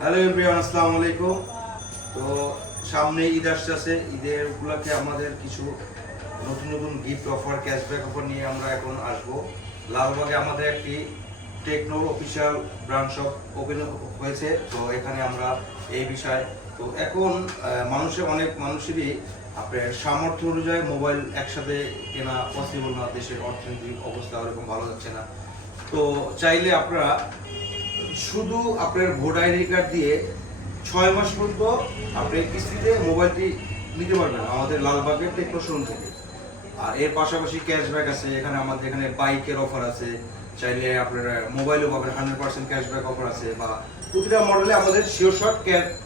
Hello everyone, আসসালামু আলাইকুম। তো সামনে ঈদ আসছে, ঈদের উপলক্ষে আমাদের কিছু নতুন নতুন গিফট অফার, ক্যাশব্যাক অফার নিয়ে আমরা এখন আসব। লালবাগে আমাদের একটি Tecno official branch shop open হয়েছে। তো এখানে আমরা এই বিষয়, তো এখন অনেক মানুষেরই আপনার সামর্থ্য অনুযায়ী মোবাইল একসাথে কেনা পসিবল না, দেশের অর্থনৈতিক অবস্থা ওরকম ভালো যাচ্ছে না। তো চাইলে আপনারা শুধু আপনার ভোটার আইডি কার্ড দিয়ে 6 মাস পর্যন্ত আপনি কিস্তিতে মোবাইলটি নিতে পারবেন আমাদের লালবাগের টেকনো শোরুম থেকে। আর এর পাশাপাশি ক্যাশব্যাক আছে, আমাদের এখানে বাইকের অফার আছে, চাইলে আপনারা মোবাইলও পাবেন 100% ক্যাশব্যাক অফার আছে, বা প্রতিটা মডেলে আমাদের শিওর শর্ট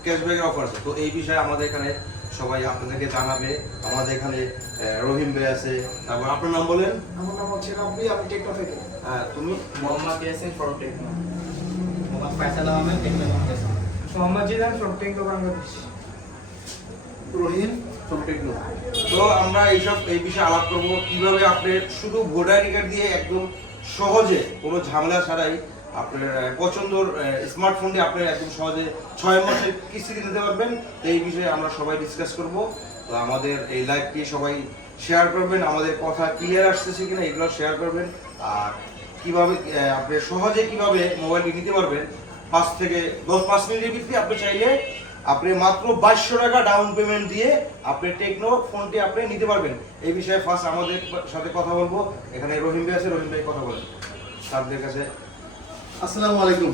ক্যাশব্যাকের অফার আছে। তো এই বিষয়ে আমাদের এখানে সবাই আপনাদেরকে জানাবে। আমাদের এখানে রহিম ভাই আছে, তারপর আপনার নাম বলেন। আমার নাম হচ্ছে রাব্বি, আমি টেকনো থেকে। হ্যাঁ, তুমি? Mohammad Yasin from Tecno. Mohammad Faisal Ahmed Tecno Bangladesh. Mohammad Jilan from Tecno Bangladesh. Rahim from Tecno. তো আমরা এই বিষয়ে আলাপ করবো, কিভাবে আপনি শুধু ভোটার আইডি কার্ড দিয়ে একদম সহজে কোনো ঝামেলা ছাড়াই আপনার পছন্দের স্মার্টফোন দিয়ে আপনি একদম সহজে 6 মাসের কিস্তি দিতে পারবেন। তো এই বিষয়ে আমরা সবাই ডিসকাস করব। তো আমাদের এই লাইভটি সবাই শেয়ার করবেন, আমাদের কথা ক্লিয়ার আসতেছে কিনা এগুলো শেয়ার করবেন। আর কিভাবে আপনি সহজে কিভাবে মোবাইলটি নিতে পারবেন, 5 মিনিটের ভিত্তি আপনি চাইলে আপনি মাত্র 2200 টাকা ডাউন পেমেন্ট দিয়ে আপনি টেকনো ফোনটি আপনি নিতে পারবেন। এই বিষয়ে ফার্স্ট আমাদের সাথে কথা বলবো। এখানে রহিম ভাই আছে, রহিম ভাই কথা বলেন স্যারদের কাছে। আসসালামু আলাইকুম,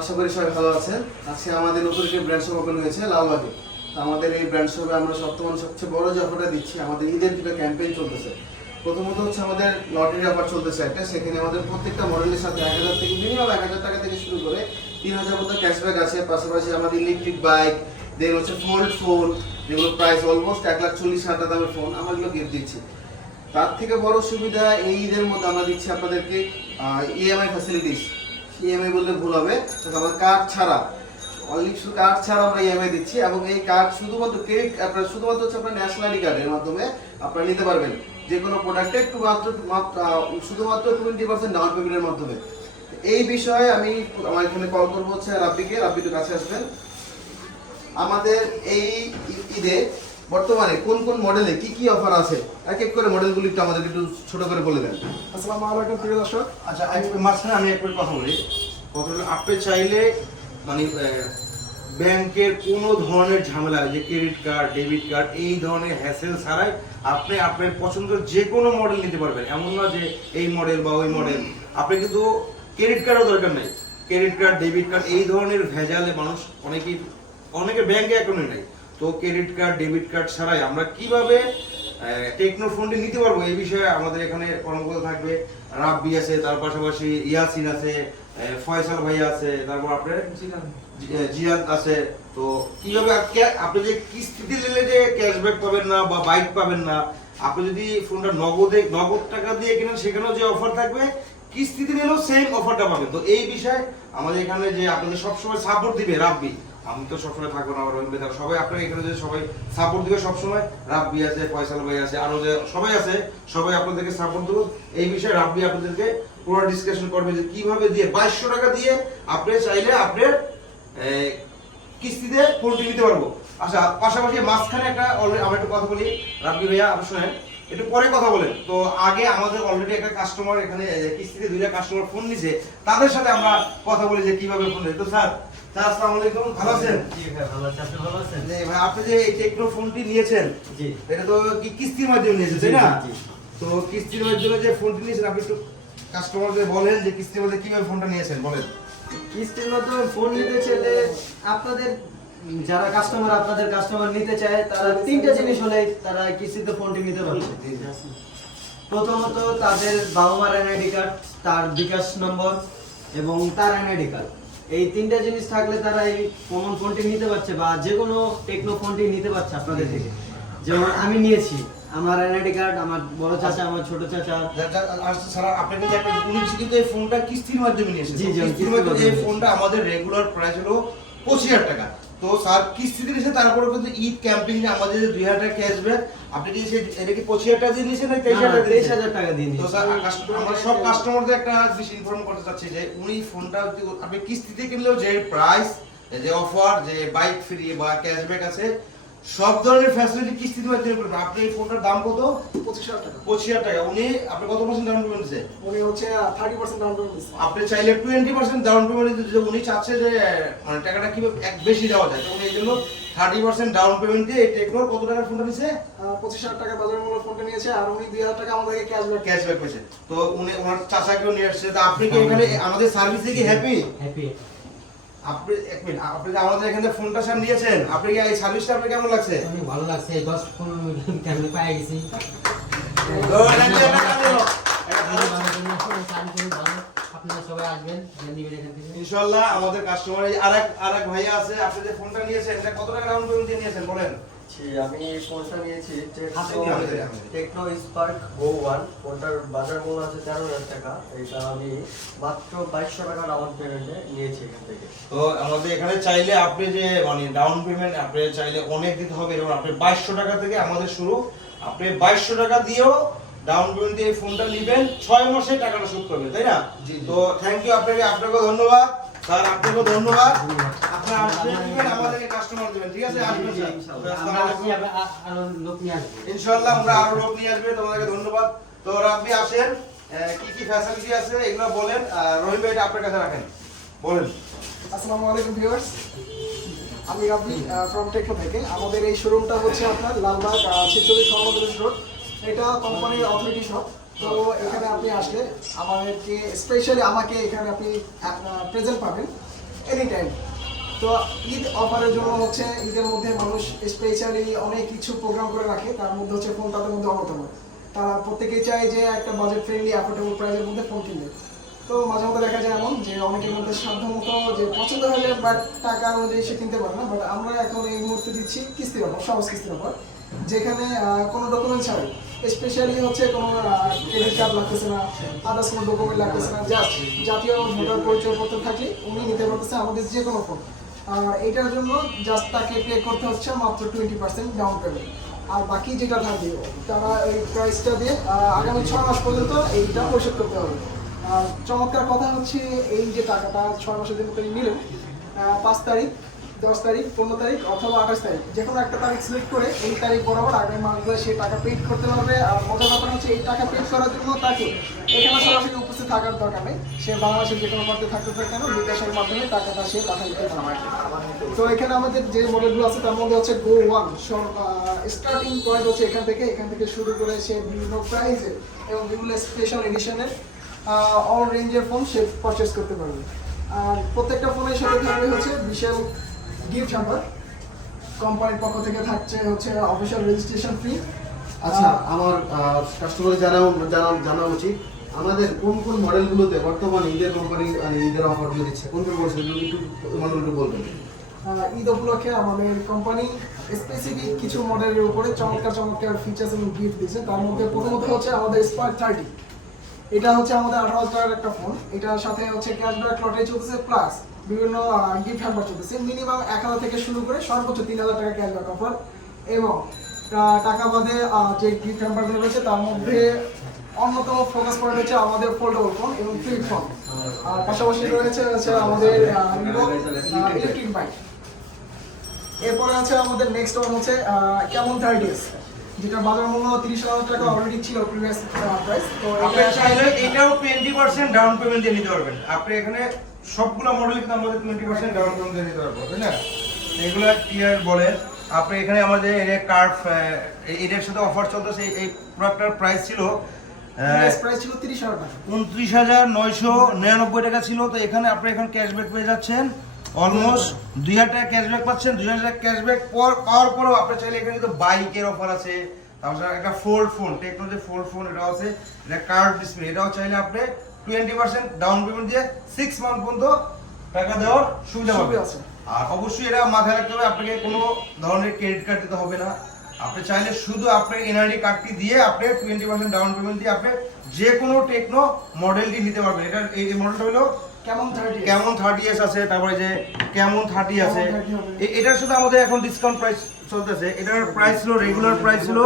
আশা করি সবাই ভালো আছেন। আজকে আমাদের নতুন একটি ব্র্যান্ড শপ ওপেন হয়েছে লালবাগে। তো আমাদের এই ব্র্যান্ড শপে আমরা বর্তমানে সবচেয়ে বড় যে অফারটা দিচ্ছি, আমাদের ঈদের দুটো ক্যাম্পেইন চলতেছে। প্রথমত হচ্ছে আমাদের লটারি অফার চলতেছে একটা, সেখানে আমাদের প্রত্যেকটা মডেলের সাথে 1000 থেকে মিনিমাম 1000 টাকা থেকে শুরু করে 3000 পর্যন্ত ক্যাশব্যাক আছে। পাশাপাশি আমাদের ইলেকট্রিক বাইক, দেন হচ্ছে ফোল্ড ফোন, যেগুলো প্রাইস অলমোস্ট 1,40,000 টাকা দামের ফোন আমরা এগুলো গিফট দিচ্ছি। তার থেকে বড় সুবিধা এই ঈদের মধ্যে আমরা দিচ্ছি আপনাদেরকে ইএমআই ফ্যাসিলিটিস। ইএমআই বললে ভুল হবে, আমার কার্ড ছাড়া, অনলি শুধু কার্ড ছাড়া আমরা ইএমআই দিচ্ছি। এবং এই কার্ড শুধুমাত্র ক্রেডিট, আপনার শুধুমাত্র হচ্ছে আপনার ন্যাশনাল আইডি কার্ডের মাধ্যমে আপনারা নিতে পারবেন যে কোনো প্রোডাক্টে শুধুমাত্র 20% ডাউন পেমেন্টের মাধ্যমে। এই বিষয়ে আমি আমার এখানে কল করবো হচ্ছে রাব্বিকে। রাব্বি একটু কাছে আসবেন। আমাদের এই ঈদে বর্তমানে কোন কোন মডেলে কি কি অফার আছে, এক এক করে মডেলগুলি একটু আমাদের একটু ছোট করে বলে দেন। আসসালামু আলাইকুম প্রিয় দর্শক। আচ্ছা, মাঝখানে আমি একবার কথা বলি। আপনি চাইলে মানে ব্যাংকের কোনো ধরনের ঝামেলা, যে ক্রেডিট কার্ড, ডেবিট কার্ড, এই ধরনের হ্যাসেল ছাড়াই আপনি আপনার পছন্দের যে কোনো মডেল নিতে পারবেন। এমন না যে এই মডেল বা ওই মডেল। আপনি কিন্তু ক্রেডিট কার্ডও দরকার নেই। ক্রেডিট কার্ড, ডেবিট কার্ড এই ধরনের ভেজালে মানুষ অনেকে ব্যাংকে অ্যাকাউন্টে নেই। তো ক্রেডিট কার্ড, ডেবিট কার্ড ছাড়াই আমরা কিভাবে টেকনো ফোনটি নিতে পারবো, এই বিষয়ে আমাদের এখানে কর্মকর্তা থাকবে। রাব্বি আছে, তার পাশাপাশি ইয়াসিন আছে, ফয়সাল ভাই আছে, তারপর আপনার জিয়াদ আছে। তো কিভাবে আপনি যে কিস্তিতে নিলে যে ক্যাশব্যাক পাবেন না বা বাইক পাবেন না, আপনি যদি ফোনটা নগদ টাকা দিয়ে কিনেন সেখানেও যে অফার থাকবে, কিস্তিতে নিলেও সেম অফারটা পাবেন। তো এই বিষয়ে আমাদের এখানে যে আপনাদের সবসময় সাপোর্ট দিবে রাব্বি, আমি তো সবসময় থাকবো না, রহিম ভাই, সবাই আপনার এখানে যে সবাই সাপোর্ট দিবে সবসময়। রাব্বি আছে, ফয়সাল ভাই আছে, আরো যে সবাই আছে, সবাই আপনাদেরকে সাপোর্ট দেবো। এই বিষয়ে রাব্বি আপনাদেরকে পুরো ডিসকাশন করবে যে কিভাবে দিয়ে 2200 টাকা দিয়ে আপনি চাইলে আপনার কিস্তিতে ফোনটি নিতে পারবো। আচ্ছা, পাশাপাশি মাঝখানে আমরা একটু কথা বলি। রাব্বি ভাইয়া আপনি শোনেন, একটু পরে কথা বলেন। তো আগে আমাদের অলরেডি একটা কাস্টমার এখানে কিস্তিতে 2টা কাস্টমার ফোন নিছে, তাদের সাথে আমরা কথা বলি যে কিভাবে ফোন নিতে। তো স্যার, আসসালামু আলাইকুম, ভালো আছেন? জি ভাই, ভালো আছি। আপনি ভালো আছেন? জি ভাই, আপনি যে এই টেকনো ফোনটি নিয়েছেন, জি, এটা তো কি কিস্তির মাধ্যমে নিয়েছেন, তাই না? জি। তো কিস্তির মাধ্যমে যে ফোনটি নিয়েছেন, আপনি একটু কাস্টমারদের বলেন যে কিস্তির মধ্যে কিভাবে ফোনটা নিয়েছেন, বলেন। কিস্তির মাধ্যমে ফোন নিতে চাইলে আপনাদের যারা আপনাদের কাস্টমার নিতে চায়, তারা 3টা জিনিস হলে তারা কিস্তিতে ফোনটি নিতে পারবে। প্রথমত তাদের বাবা মার এনআইডি কার্ড, তার বিকাশ নম্বর এবং তার এনআইডি কার্ড। এই 3টা জিনিস থাকলে তারা এই কমন ফোনটি নিতে পারছে, বা যে কোনো টেকনো ফোনটি নিতে পারছে আপনাদের থেকে। যেমন আমি নিয়েছি, আমার এনআইডি কার্ড, আমার বড় চাচা, আমার ছোট চাচা। স্যার, আপনি কিন্তু একটা উনি কিন্তু এই ফোনটা কিস্তির মাধ্যমে নিয়েছেন। জি, জি, কিস্তির মাধ্যমে এই ফোনটা আমাদের রেগুলার প্রাইস হলো 25,000 টাকা। তো স্যার কিস্তিতে নিয়েছে, তারপরে কিন্তু ঈদ ক্যাম্পিং এ আমাদের যে 2000 টাকা ক্যাশব্যাক, আপনি কি এটা কি 25,000 টাকা দিয়ে নিয়েছেন না 23,000 টাকা? 23,000 টাকা দিয়ে তো নিয়েছি। স্যার আমরা সব কাস্টমারদের একটা জিনিস ইনফর্ম করতে চাচ্ছি যে উনি ফোনটা আপনি কিস্তিতে কিনলেও যে প্রাইস, যে অফার, যে বাইক ফ্রি বা ক্যাশব্যাক আছে, সব ধরনের ফ্যাসিলিটি কিস্তিতে মাধ্যমে পাবেন। আপনি এই ফোনটার দাম কত? 25,000 টাকা। 25,000 টাকা। উনি আপনি কত পার্সেন্ট ডাউন পেমেন্ট দিয়েছে? উনি হচ্ছে 30% ডাউন পেমেন্ট দিচ্ছে। আপনি চাইলে 20% ডাউন পেমেন্ট দিতে, যে উনি চাচ্ছে যে মানে টাকাটা কিভাবে এক বেশি দেওয়া যায়, তো উনি এই জন্য 30% ডাউন পেমেন্ট দিয়ে এই টেকনোর কত টাকার ফোনটা নিছে? 25,000 টাকা বাজার মূল্য ফোনটা নিয়েছে, আর উনি 2,000 টাকা আমাদেরকে ক্যাশব্যাক ক্যাশব্যাক পেয়েছে। তো উনি ওনার চাচাকেও নিয়ে আসছে। তো আপনি কি এখানে আমাদের সার্ভিসে কি হ্যাপি? হ্যাপি। আপনি এক মিনিট, আপনি যে আমাদের এখানে ফোনটা স্যার নিয়েছেন, আপনি কি এই সার্ভিসটা আপনার কেমন লাগছে? অনেক ভালো লাগছে, এই 10-15 মিনিট কেমনে পাই গেছি। আপনারা সবাই আসবেন, নিবেন এখান থেকে। ইনশাআল্লাহ আমাদের কাস্টমার আরেক ভাইয়া আছে, আপনি যে ফোনটা নিয়েছেন এটা কত টাকা ডাউন পেমেন্ট দিয়ে নিয়েছেন বলেন? আমি এই ফোনটা নিয়েছি আমাদের। টেকনো স্পার্ক গো 1। ফোনটার বাজার মূল্য আছে 13,000 টাকা। এটা আমি মাত্র 2200 টাকা ডাউন পেমেন্টে নিয়েছি এখান থেকে। তো আমাদের এখানে চাইলে আপনি যে মানে ডাউন পেমেন্ট আপনি চাইলে অনেক দিতে হবে, এবং আপনি 2200 টাকা থেকে আমাদের শুরু। আপনি 2200 টাকা দিয়েও ডাউন পেমেন্ট দিয়ে ফোনটা নেবেন, 6 মাসে টাকাটা শোধ করবেন, তাই না? তো থ্যাংক ইউ আপনাকেও ধন্যবাদ স্যার, আপনাকেও ধন্যবাদ। আপনি আসবেন, দিবেন আমাদেরকে কাস্টমার দিবেন, ঠিক আছে? আসবেন স্যার। আমরা আসছি, আরো লোক নিয়ে আসবো। ইনশাআল্লাহ আমরা আরো লোক নিয়ে আসবে, তোমাদেরকে ধন্যবাদ। তো রাব্বি আসেন, কি কি ফ্যাসিলিটি আছে এগুলো বলেন। রহিম ভাই এটা আপনার কাছে রাখেন, বলেন। আসসালামু আলাইকুম ভিউয়ার্স, আমি রাব্বি ফ্রম টেকনো থেকে। আমাদের এই শোরুমটা হচ্ছে আপনার লালবাগ 46 সর্বদলেশ রোড। এটা কোম্পানির অথরিটি শপ। তো এখানে আপনি আসলে আমাদেরকে স্পেশালি আমাকে এখানে আপনি প্রেজেন্ট পাবেন এনি টাইম। তো ঈদ অফারের জন্য হচ্ছে ঈদের মধ্যে মানুষ স্পেশালি অনেক কিছু প্রোগ্রাম করে রাখে, তার মধ্যে হচ্ছে ফোন তাদের মধ্যে অন্যতম। তারা প্রত্যেকেই চায় যে একটা বাজেট ফ্রেন্ডলি অ্যাফোর্ডেবল প্রাইসের মধ্যে ফোন কিনবে। তো মাঝে মধ্যে দেখা যায় এমন যে অনেকের মধ্যে সাধ্য মতো যে পছন্দ হয়ে যায় বাট টাকা অনুযায়ী সে কিনতে পারে না। বাট আমরা এখন এই মুহূর্তে দিচ্ছি কিস্তির অফার, সহজ কিস্তির অফার, যেখানে কোনো ডকুমেন্ট ছাড়াই, স্পেশালি হচ্ছে কোনো ক্রেডিট কার্ড লাগতেছে না, আদার্স কোনো ডকুমেন্ট লাগতেছে না, জাস্ট জাতীয় ভোটার পরিচয়পত্র থাকলে উনি নিতে পারতেছে আমাদের যে কোনো ফোন। আর এটার জন্য জাস্ট তাকে পে করতে হচ্ছে মাত্র 20% ডাউন পেমেন্ট, আর বাকি যেটা থাকবে তারা এই প্রাইসটা দিয়ে আগামী 6 মাস পর্যন্ত এইটা পরিশোধ করতে হবে। আর চমৎকার কথা হচ্ছে এই যে টাকাটা 6 মাসের জন্য তিনি নিলেন, 5 তারিখ, 10 তারিখ, 15 তারিখ অথবা 28 তারিখ, যে কোনো একটা তারিখ সিলেক্ট করে এই তারিখ বরাবর আগামী মাসগুলো সে টাকা পেড করতে পারবে। আর মজার ব্যাপার হচ্ছে এই টাকা পেড করার জন্য তাকে এখানে সরাসরি উপস্থিত থাকার দরকার নেই। সে বাংলাদেশের যে কোনো প্রান্তে থাকতে পারে কেন, বিকাশের মাধ্যমে টাকাটা সে পাঠিয়ে দিতে পারে। তো এখানে আমাদের যে মডেলগুলো আছে তার মধ্যে হচ্ছে গো 1 স্টার্টিং পয়েন্ট হচ্ছে এখান থেকে শুরু করে সে বিভিন্ন প্রাইসে এবং বিভিন্ন স্পেশাল এডিশনের অল রেঞ্জের ফোন সে পারচেস করতে পারবে। আর প্রত্যেকটা ফোনের সাথে থাকবে হচ্ছে বিশাল গিফট হ্যাম্পার, কোম্পানির পক্ষ থেকে থাকছে হচ্ছে অফিশিয়াল রেজিস্ট্রেশন ফ্রি। আচ্ছা, আমার কাস্টমার জানা উচিত আমাদের কোন কোন মডেলগুলোতে বর্তমানে ঈদের কোম্পানি ঈদের অফারগুলো দিচ্ছে, কোন কোন মডেলগুলো একটু বলবেন? ঈদ উপলক্ষে আমাদের কোম্পানি স্পেসিফিক কিছু মডেলের উপরে চমৎকার ফিচার্স এবং গিফট দিচ্ছে। তার মধ্যে প্রথমত হচ্ছে আমাদের স্পার্ক 30। এটা হচ্ছে আমাদের 18,000 টাকার একটা ফোন। এটার সাথে হচ্ছে ক্যাশব্যাক লটারি চলতেছে, প্লাস বিভিন্ন গিফট হ্যাম্পার চলতেছে। মিনিমাম 1,000 থেকে শুরু করে সর্বোচ্চ 3,000 টাকা ক্যাশব্যাক অফার, এবং টাকা বাদে যে গিফট হ্যাম্পারগুলো রয়েছে তার মধ্যে অন্যতম ফোকাস পয়েন্ট হচ্ছে আমাদের ফোল্ডেবল ফোন এবং ফ্লিপ ফোন। আর পাশাপাশি রয়েছে আমাদের ইলেকট্রিক বাইক। এরপরে আছে আমাদের নেক্সট ওয়ান হচ্ছে ক্যামন 30s, যেটা বাজার মূল্য 30,000 টাকা অলরেডি ছিল প্রিভিয়াস প্রাইস। তো আপনি চাইলে এটাও 20% ডাউন পেমেন্ট দিয়ে নিতে পারবেন। আপনি এখানে সবগুলো মডেল কিন্তু আমাদের 20% ডাউন পেমেন্ট দিয়ে নিতে পারবো, তাই না? এগুলো টিয়ার বলেন। আপনি এখানে আমাদের কার্ড এটার সাথে অফার চলতেছে। এই প্রোডাক্টটার প্রাইস ছিল প্রাইস ছিল 30,000 টাকা, 29,999 টাকা ছিল। তো এখানে আপনি এখন ক্যাশব্যাক পেয়ে যাচ্ছেন, অলমোস্ট 2,000 টাকা ক্যাশব্যাক পাচ্ছেন। 2,000 টাকা ক্যাশব্যাক পাওয়ার পরেও আপনি চাইলে এখানে কিন্তু বাইকের অফার আছে, তারপর একটা ফোল্ড ফোন, টেকনো যে ফোল্ড ফোন এটাও আছে, এটা কার্ড ডিসপ্লে, এটাও চাইলে আপনি 20% ডাউন পেমেন্ট দিয়ে 6 মান্থ পর্যন্ত টাকা দেওয়ার সুবিধা আছে। আর অবশ্যই এটা মাথায় রাখতে হবে, আপনাকে কোনো ধরনের ক্রেডিট কার্ড দিতে হবে না। আপনি চাইলে শুধু আপনার এনআইডি কার্ডটি দিয়ে আপনি 20% ডাউন পেমেন্ট দিয়ে আপনি যে কোনো টেকনো মডেলটি নিতে পারবেন। এটা এই মডেলটা হলো কেমন 30 কেমন 30s আছে, তারপরে যে কেমন 30 আছে। কেমন 30 হবে। এটার সাথে আমাদের এখন ডিসকাউন্ট প্রাইস চলতেছে। এটার প্রাইস ছিল, রেগুলার প্রাইস ছিল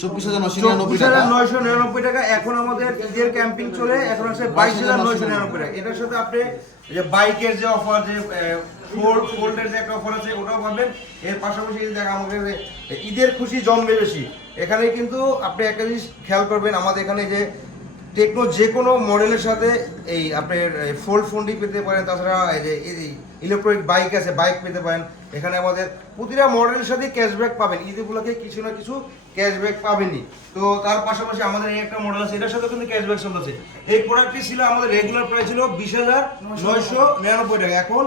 24,999 টাকা। 24,999 টাকা। এখন আমাদের ঈদের ক্যাম্পিং চলে, এখন আছে 22,999 টাকা। এটার সাথে আপনি যে বাইকের যে অফার, যে ফোল্ডের যে একটা অফার আছে ওটাও পাবেন। এর পাশাপাশি দেখ আমাদের ঈদের খুশি জমবে বেশি। এখানে কিন্তু আপনি একটা জিনিস খেয়াল করবেন, আমাদের এখানে যে টেকনো যে কোনো মডেলের সাথে এই আপনার ফোল্ড ফোনটি পেতে পারেন, তাছাড়া এই যে ইলেকট্রনিক বাইক আছে, বাইক পেতে পারেন। এখানে আমাদের প্রতিটা মডেলের সাথে ক্যাশব্যাক পাবেন, ঈদগুলোকে কিছু না কিছু ক্যাশব্যাক পাবেনই। তো তার পাশাপাশি আমাদের এই একটা মডেল আছে, এটার সাথে কিন্তু ক্যাশব্যাক চলতেছে। এই প্রোডাক্টটি ছিল আমাদের রেগুলার প্রাইস ছিল 20,999 টাকা। এখন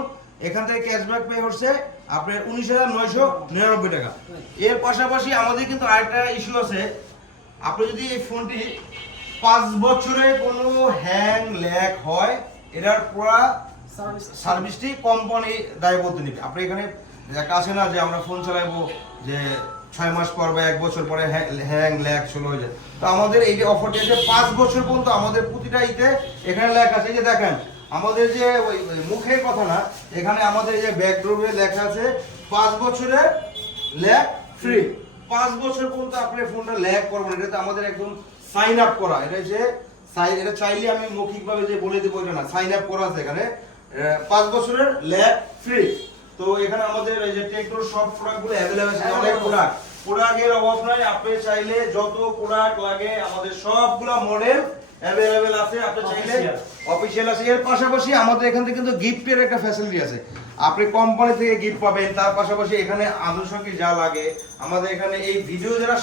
এখান থেকে ক্যাশব্যাক পে হচ্ছে আপনার 19,999 টাকা। এর পাশাপাশি আমাদের কিন্তু আরেকটা ইস্যু আছে, আপনি যদি এই ফোনটি 5 বছরে কোনো হ্যাং ল্যাগ হয়, এটার পুরা সার্ভিসটি কোম্পানি দায়বদ্ধ নেবে। আপনি এখানে একটা আছে না যে আমরা ফোন চালাবো যে 6 মাস পর বা 1 বছর পরে হ্যাং ল্যাগ শুরু হয়ে যায়। তো আমাদের এই যে অফারটি আছে 5 বছর পর্যন্ত আমাদের প্রতিটা ইতে এখানে লেখা আছে, এই যে দেখেন আমাদের যে ওই মুখের কথা না, এখানে আমাদের এই যে ব্যাকড্রপে লেখা আছে 5 বছরের ল্যাগ ফ্রি। 5 বছর পর্যন্ত আপনি ফোনটা ল্যাগ করবেন, এটা তো আমাদের একদম সাইন আপ করা। এটা যে এটা চাইলে আমি মৌখিকভাবে যে বলে দেবো এটা না, সাইন আপ করা আছে এখানে 5 বছরের ল্যাব ফ্রি। তো এখানে আমাদের এই যে টেকনোর সব প্রোডাক্টগুলো অ্যাভেলেবল আছে, অনেক প্রোডাক্টের অভাব নাই। আপনি চাইলে যত প্রোডাক্ট লাগে আমাদের সবগুলা মডেল অ্যাভেলেবল আছে, আপনি চাইলে অফিশিয়াল আছে। এর পাশাপাশি আমাদের এখান থেকে কিন্তু গিফটের একটা ফ্যাসিলিটি আছে, আপনি কোম্পানি থেকে গিফট পাবেন। তার পাশাপাশি এখানে আনুষঙ্গিক যা লাগে আমাদের এখানে এই ভিডিও যারা